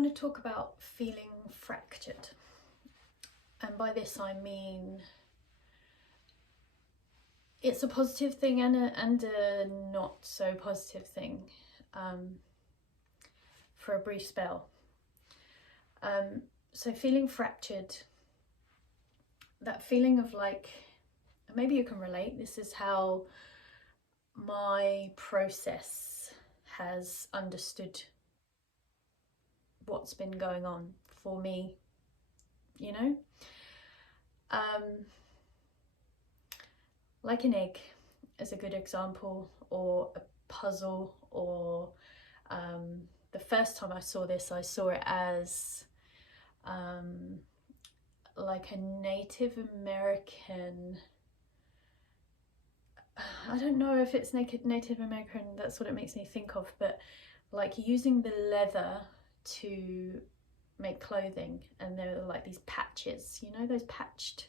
want to talk about feeling fractured. And by this I mean it's a positive thing and a not so positive thing for a brief spell. So feeling fractured, that feeling of like, maybe you can relate, this is how my process has understood what's been going on for me, you know? Like an egg is a good example, or a puzzle, or the first time I saw this, I saw it as like a Native American, I don't know if it's Native American, that's what it makes me think of, but like using the leather to make clothing, and there are like these patches, you know, those patched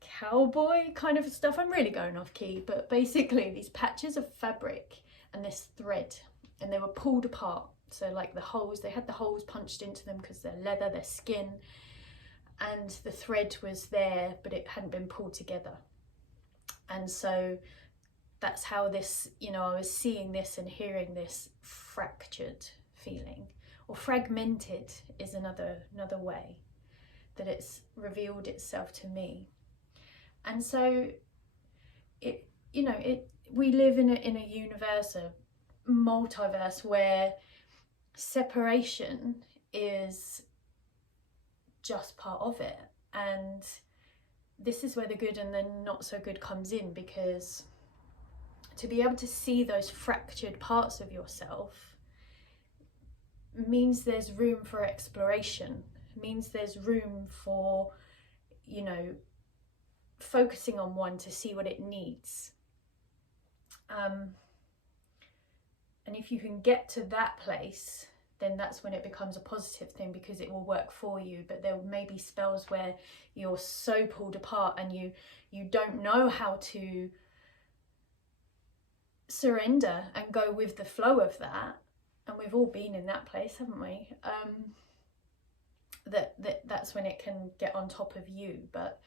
cowboy kind of stuff. I'm really going off key, but basically these patches of fabric and this thread, and they were pulled apart. So like the holes, they had the holes punched into them because they're leather, they're skin, and the thread was there, but it hadn't been pulled together. And so that's how this, you know, I was seeing this and hearing this fractured feeling, or fragmented is another way that it's revealed itself to me. And so it, you know, we live in a universe, a multiverse, where separation is just part of it. And this is where the good and the not so good comes in, because to be able to see those fractured parts of yourself means there's room for exploration, means there's room for, you know, focusing on one to see what it needs. And if you can get to that place, then that's when it becomes a positive thing, because it will work for you. But there may be spells where you're so pulled apart and you don't know how to surrender and go with the flow of that. And we've all been in that place, haven't we? That's when it can get on top of you, but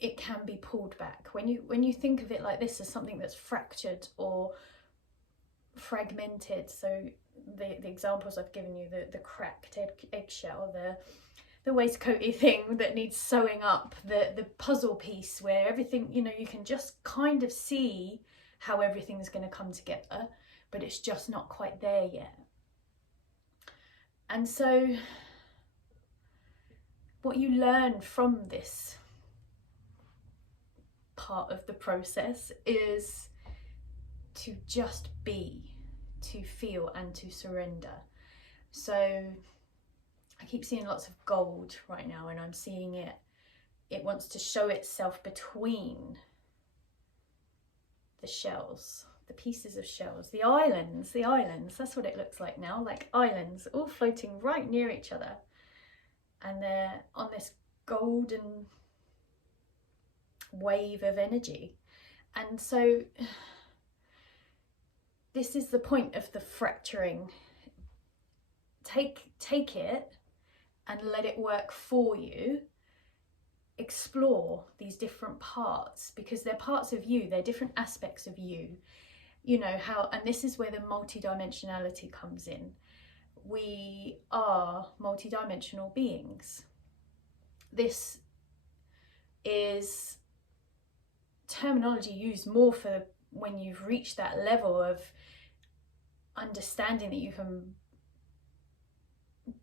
it can be pulled back. When you think of it like this as something that's fractured or fragmented, so the examples I've given you, the cracked eggshell, the waistcoaty thing that needs sewing up, the puzzle piece where everything, you know, you can just kind of see how everything's going to come together, but it's just not quite there yet. And so what you learn from this part of the process is to just be, to feel and to surrender. So I keep seeing lots of gold right now, and I'm seeing it wants to show itself between the shells, the pieces of shells, the islands, that's what it looks like now, like islands all floating right near each other, and they're on this golden wave of energy. And so this is the point of the fracturing. Take it and let it work for you. Explore these different parts, because they're parts of you, they're different aspects of you, you know how, and this is where the multidimensionality comes in. We are multidimensional beings. This is terminology used more for when you've reached that level of understanding that you can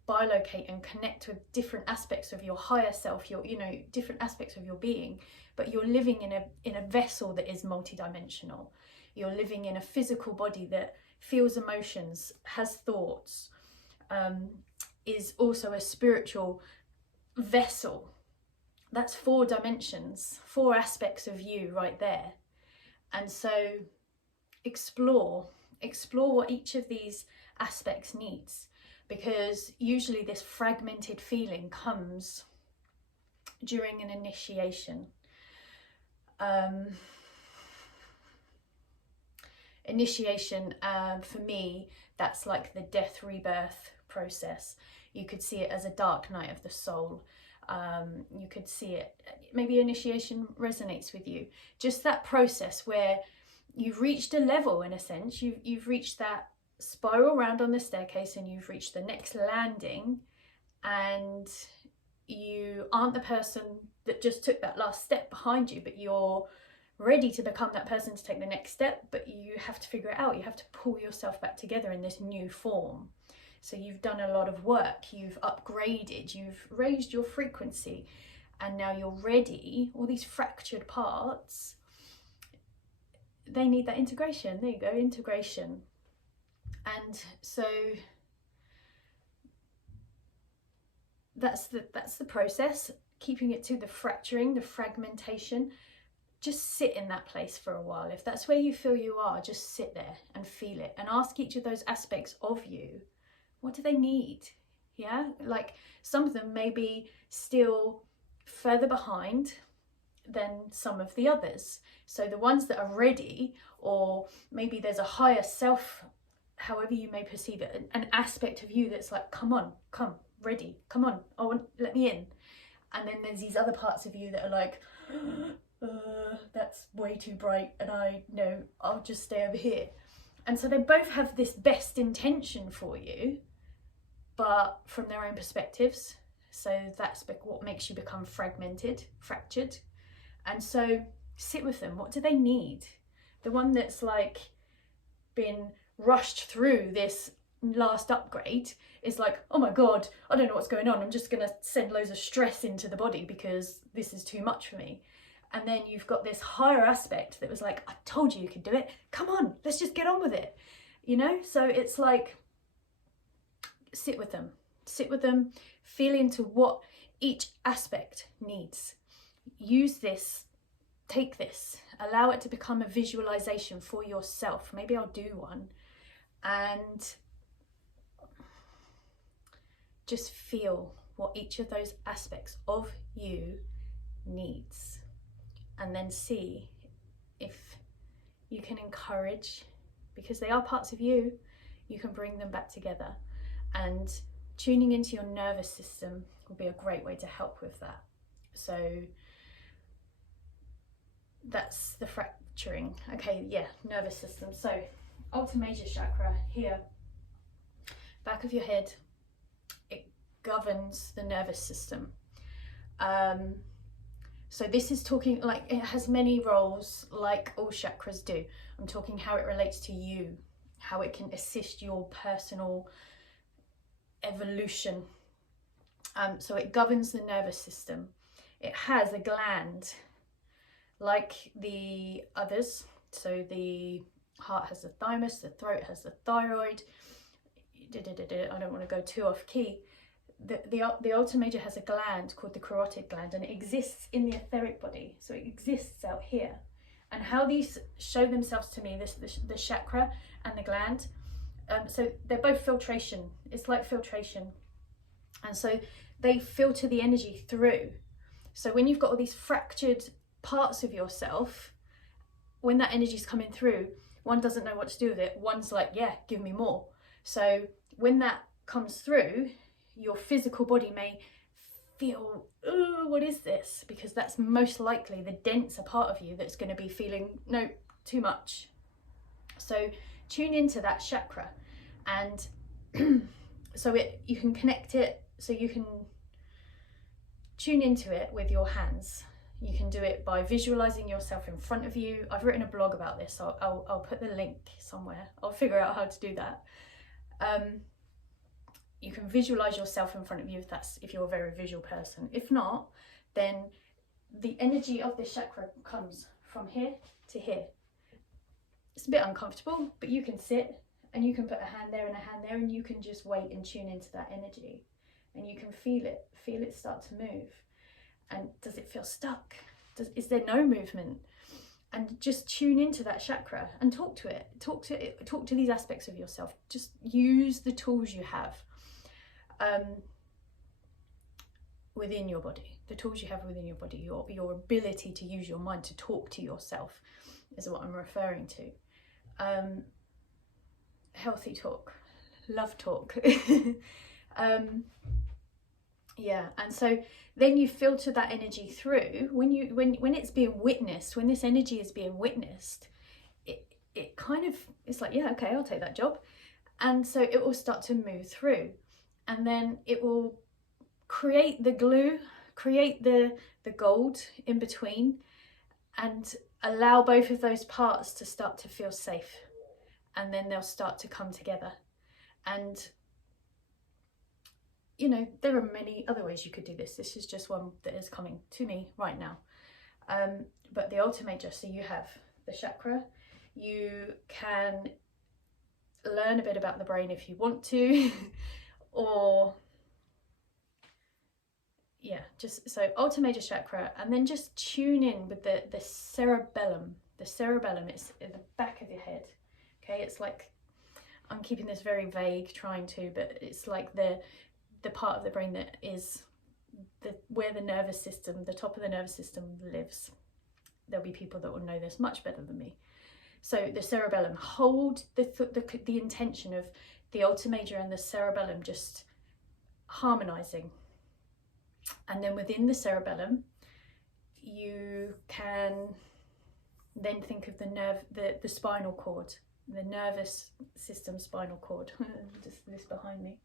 bilocate and connect with different aspects of your higher self, your, you know, different aspects of your being, but you're living in a vessel that is multidimensional. You're living in a physical body that feels emotions, has thoughts, is also a spiritual vessel. That's 4 dimensions, 4 aspects of you right there. And so explore what each of these aspects needs, because usually this fragmented feeling comes during an initiation. Initiation, for me, that's like the death rebirth process. You could see it as a dark night of the soul. You could see it, maybe initiation resonates with you. Just that process where you've reached a level, in a sense, you've reached that spiral round on the staircase, and you've reached the next landing, and you aren't the person that just took that last step behind you, but you're ready to become that person to take the next step. But you have to figure it out. You have to pull yourself back together in this new form. So you've done a lot of work, you've upgraded, you've raised your frequency, and now you're ready. All these fractured parts, they need that integration. There you go, integration. And so that's the process, keeping it to the fracturing, the fragmentation. Just sit in that place for a while. If that's where you feel you are, just sit there and feel it, and ask each of those aspects of you, what do they need? Yeah, like some of them may be still further behind than some of the others. So the ones that are ready, or maybe there's a higher self, however you may perceive it, an aspect of you that's like, come on, come, ready, come on, let me in. And then there's these other parts of you that are like, that's way too bright, and I'll just stay over here. And so they both have this best intention for you, but from their own perspectives. So that's what makes you become fragmented, fractured. And so sit with them. What do they need? The one that's like been rushed through this last upgrade is like, oh my God, I don't know what's going on. I'm just going to send loads of stress into the body because this is too much for me. And then you've got this higher aspect that was like, I told you could do it. Come on, let's just get on with it. So it's like, sit with them, feel into what each aspect needs. Use this, take this, allow it to become a visualization for yourself. Maybe I'll do one, and just feel what each of those aspects of you needs, and then see if you can encourage, because they are parts of you, you can bring them back together. And tuning into your nervous system will be a great way to help with that. So that's the fracturing. Okay, yeah, nervous system. So Alta major chakra here, back of your head, it governs the nervous system. So this is talking, like, it has many roles like all chakras do. I'm talking how it relates to you, how it can assist your personal evolution. So it governs the nervous system. It has a gland like the others. So the heart has the thymus, the throat has the thyroid. I don't want to go too off key. The Alta major has a gland called the carotid gland, and it exists in the etheric body. So it exists out here. And how these show themselves to me, the chakra and the gland, so they're both filtration. It's like filtration. And so they filter the energy through. So when you've got all these fractured parts of yourself, when that energy is coming through, one doesn't know what to do with it. One's like, yeah, give me more. So when that comes through, your physical body may feel, oh, what is this? Because that's most likely the denser part of you that's going to be feeling, no, too much. So tune into that chakra, and so you can connect it, so you can tune into it with your hands. You can do it by visualizing yourself in front of you. I've written a blog about this, so I'll put the link somewhere. I'll figure out how to do that. You can visualize yourself in front of you if you're a very visual person. If not, then the energy of this chakra comes from here to here. It's a bit uncomfortable, but you can sit and you can put a hand there and a hand there, and you can just wait and tune into that energy, and you can feel it start to move. And does it feel stuck? Is there no movement? And just tune into that chakra and talk to it. Talk to these aspects of yourself. Just use the tools you have within your body. The tools you have within your body, your ability to use your mind to talk to yourself is what I'm referring to. healthy talk, love talk. Yeah, and so then you filter that energy through. When it's being witnessed, when this energy is being witnessed, it kind of, it's like, yeah, okay, I'll take that job. And so it will start to move through, and then it will create the glue, create the gold in between, and allow both of those parts to start to feel safe, and then they'll start to come together. And you know, there are many other ways you could do this. This is just one that is coming to me right now. But the Alta Major, so you have the chakra, you can learn a bit about the brain if you want to, or yeah, just so Alta Major chakra, and then just tune in with the cerebellum. The cerebellum is in the back of your head. Okay, it's like, I'm keeping this very vague, trying to, but it's like the part of the brain that is where the nervous system, the top of the nervous system lives. There'll be people that will know this much better than me. So the cerebellum, hold the intention of the Alta Major and the cerebellum just harmonizing. And then within the cerebellum, you can then think of the nerve, the spinal cord, the nervous system spinal cord. Just this behind me.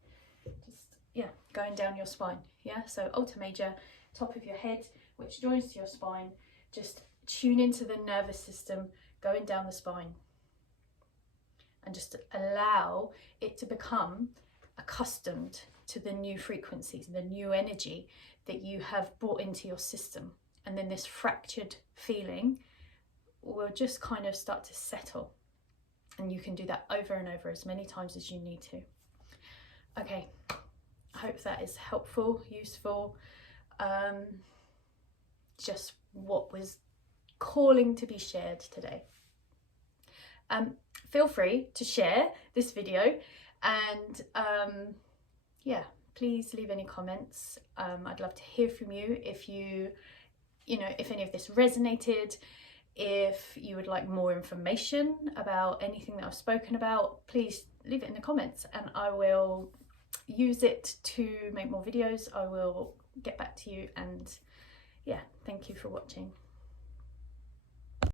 Just, yeah, going down your spine. Yeah, so Alta Major, top of your head, which joins to your spine. Just tune into the nervous system going down the spine, and just allow it to become accustomed to the new frequencies, the new energy that you have brought into your system. And then this fractured feeling will just kind of start to settle. And you can do that over and over as many times as you need to. Okay, I hope that is helpful, useful. Just what was calling to be shared today. Feel free to share this video, and yeah, please leave any comments. I'd love to hear from you if if any of this resonated. If you would like more information about anything that I've spoken about, please leave it in the comments, and I will use it to make more videos. I will get back to you, and yeah, thank you for watching.